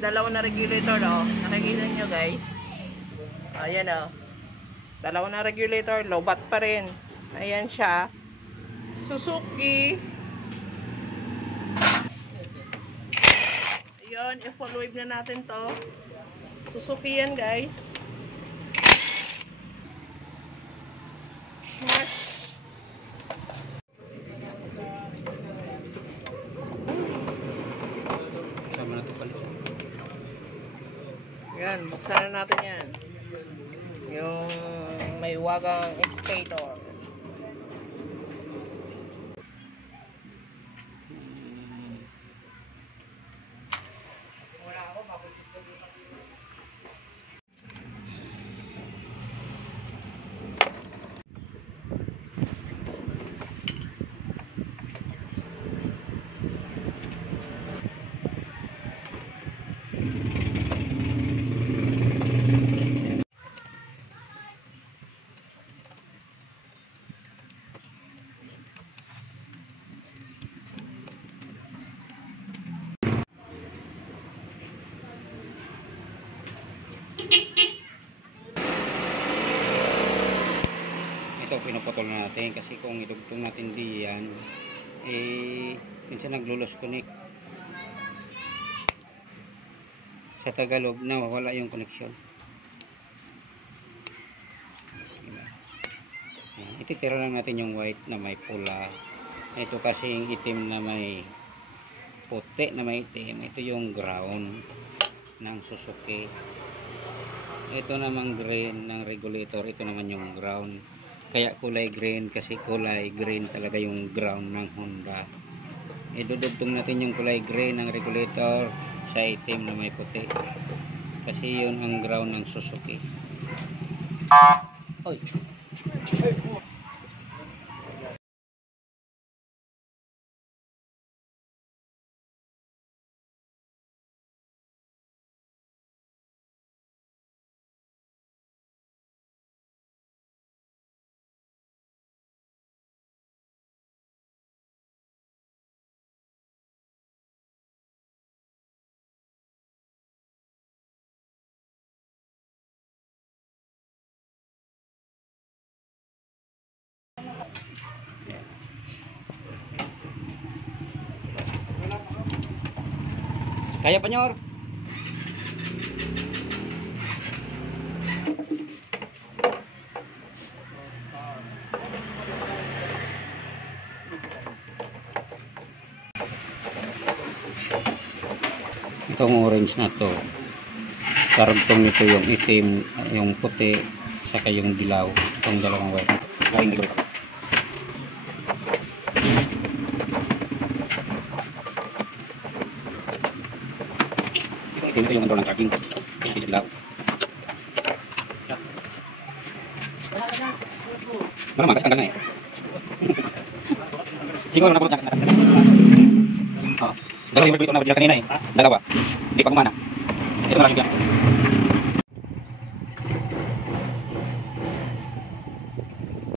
dalawa na regulator, oh. Nakikita nyo, guys. Ayan, oh. Dalawa na regulator, lobat pa rin. Ayan siya. Suzuki. Ayan, i-full wave na natin to. Suzuki yan, guys. Smash. Sama na ito pala. Yan, buksan na natin yan. Yung may wagang stator. Ito pinaputol na natin kasi kung idugtong natin diyan minsan naglulos connect sa Tagalog na wala yung connection. Ititira lang natin yung white na may pula. Ito kasi yung itim na may puti na may itim. Ito yung ground ng Suzuki. Ito naman green ng regulator. Ito naman yung ground. Kaya kulay green kasi kulay green talaga yung ground ng Honda. Idudugtong natin yung kulay green ng regulator sa itim na may puti. Kasi yun ang ground ng Suzuki. Oy. Kaya pa nyor. Itong orange na to. Karugtong nito yung itim, yung puti, saka yung dilaw. Itong dalawang white. Laing dilaw. Ito yung control ng charging. Ito yung dilaw. Mana magas tanggal na eh. Siguro napulot niya. Oh. Dalawa yung berito na kanina eh. Dalawa. Hindi pa kumana. Ito na lang yung